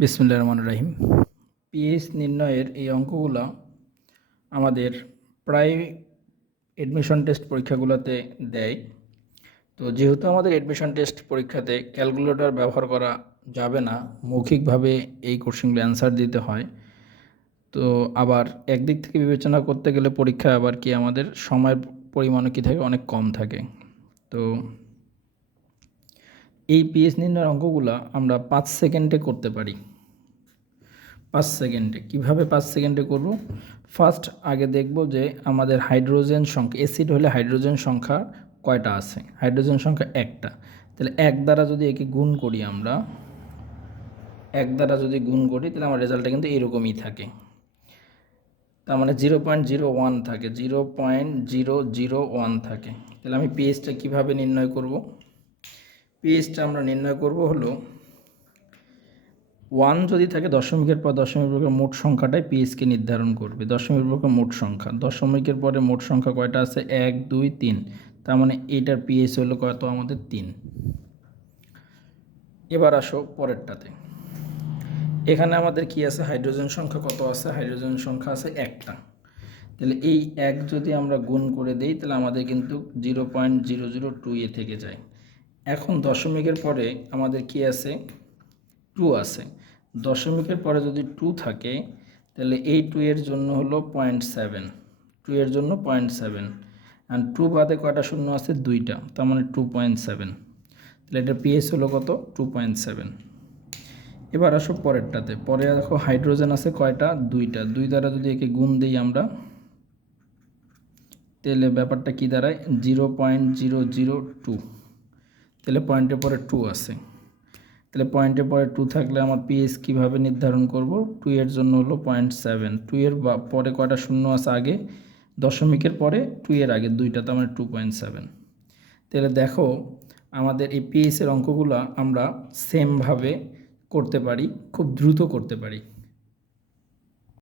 বিসমুল্লাহ রহমান রাহিম। পিএইচ নির্ণয়ের এই অঙ্কগুলো আমাদের প্রায় এডমিশন টেস্ট পরীক্ষাগুলোতে দেয়। তো যেহেতু আমাদের এডমিশন টেস্ট পরীক্ষাতে ক্যালকুলেটর ব্যবহার করা যাবে না, মৌখিকভাবে এই কোশ্চেনগুলো অ্যান্সার দিতে হয়। তো আবার একদিক থেকে বিবেচনা করতে গেলে পরীক্ষায় আবার কি আমাদের সময়ের পরিমাণও কী থাকে? অনেক কম থাকে। তো এই পিএইচ নির্ণয়ের অঙ্কগুলো আমরা পাঁচ সেকেন্ডে করতে পারি। পাঁচ সেকেন্ডে। কীভাবে পাঁচ সেকেন্ডে করব? ফার্স্ট আগে দেখব যে আমাদের হাইড্রোজেন সংখ্যা, অ্যাসিড হলে হাইড্রোজেন সংখ্যা কয়টা আছে? হাইড্রোজেন সংখ্যা একটা। তাহলে এক দ্বারা যদি একে গুণ করি আমরা, এক দ্বারা যদি গুণ করি, তাহলে আমার রেজাল্টটা কিন্তু এরকমই থাকে। তার মানে জিরো পয়েন্ট জিরো ওয়ান থাকে, zero point zero zero one থাকে। তাহলে আমি পিএইচটা কীভাবে নির্ণয় করব? পিএইচটা আমরা নির্ণয় করব হলো ওয়ান যদি থাকে দশমিকের পর দশমিক বর্গের মোট সংখ্যাটাই পিএইচকে নির্ধারণ করবে। দশমিক বর্গের মোট সংখ্যা। দশমিকের পরে মোট সংখ্যা কয়টা আছে? এক, দুই, তিন। তার মানে এইটার পিএইচ হলো কত? আমাদের তিন। এবার আসো পরেরটাতে। এখানে আমাদের কি আছে? হাইড্রোজেন সংখ্যা কত আছে? হাইড্রোজেন সংখ্যা আছে একটা। তাহলে এই এক যদি আমরা গুণ করে দেই, তাহলে আমাদের কিন্তু zero point zero zero two এ থেকে যায়। এখন দশমিকের পরে আমাদের কি আছে? টু আছে। দশমিকের পরে যদি টু থাকে, তাহলে এই টু এর জন্য হলো পয়েন্ট সেভেন টু এর জন্য পয়েন্ট সেভেন অ্যান্ড টু বাদে কয়টা শূন্য আছে? দুইটা। তার মানে টু পয়েন্ট সেভেন তাহলে এটা পিএস হলো কত? টু পয়েন্ট সেভেন এবার আসো পরেরটাতে। পরে দেখো হাইড্রোজেন আছে কয়টা? দুইটা। দুই দ্বারা যদি একে গুণ দিই আমরা, তাহলে ব্যাপারটা কি দাঁড়ায়? Zero point zero zero two তাহলে পয়েন্টের পরে টু আছে। তাহলে পয়েন্টের পরে টু থাকলে আমার পিএস কীভাবে নির্ধারণ করব? টু এর জন্য হলো পয়েন্ট সেভেন টু এর পরে কয়টা শূন্য আছে আগে? দশমিকের পরে টু এর আগে, দুইটা, তার মানে টু পয়েন্ট সেভেন তাহলে দেখো, আমাদের এই পিএসের অঙ্কগুলো আমরা সেমভাবে করতে পারি, খুব দ্রুত করতে পারি।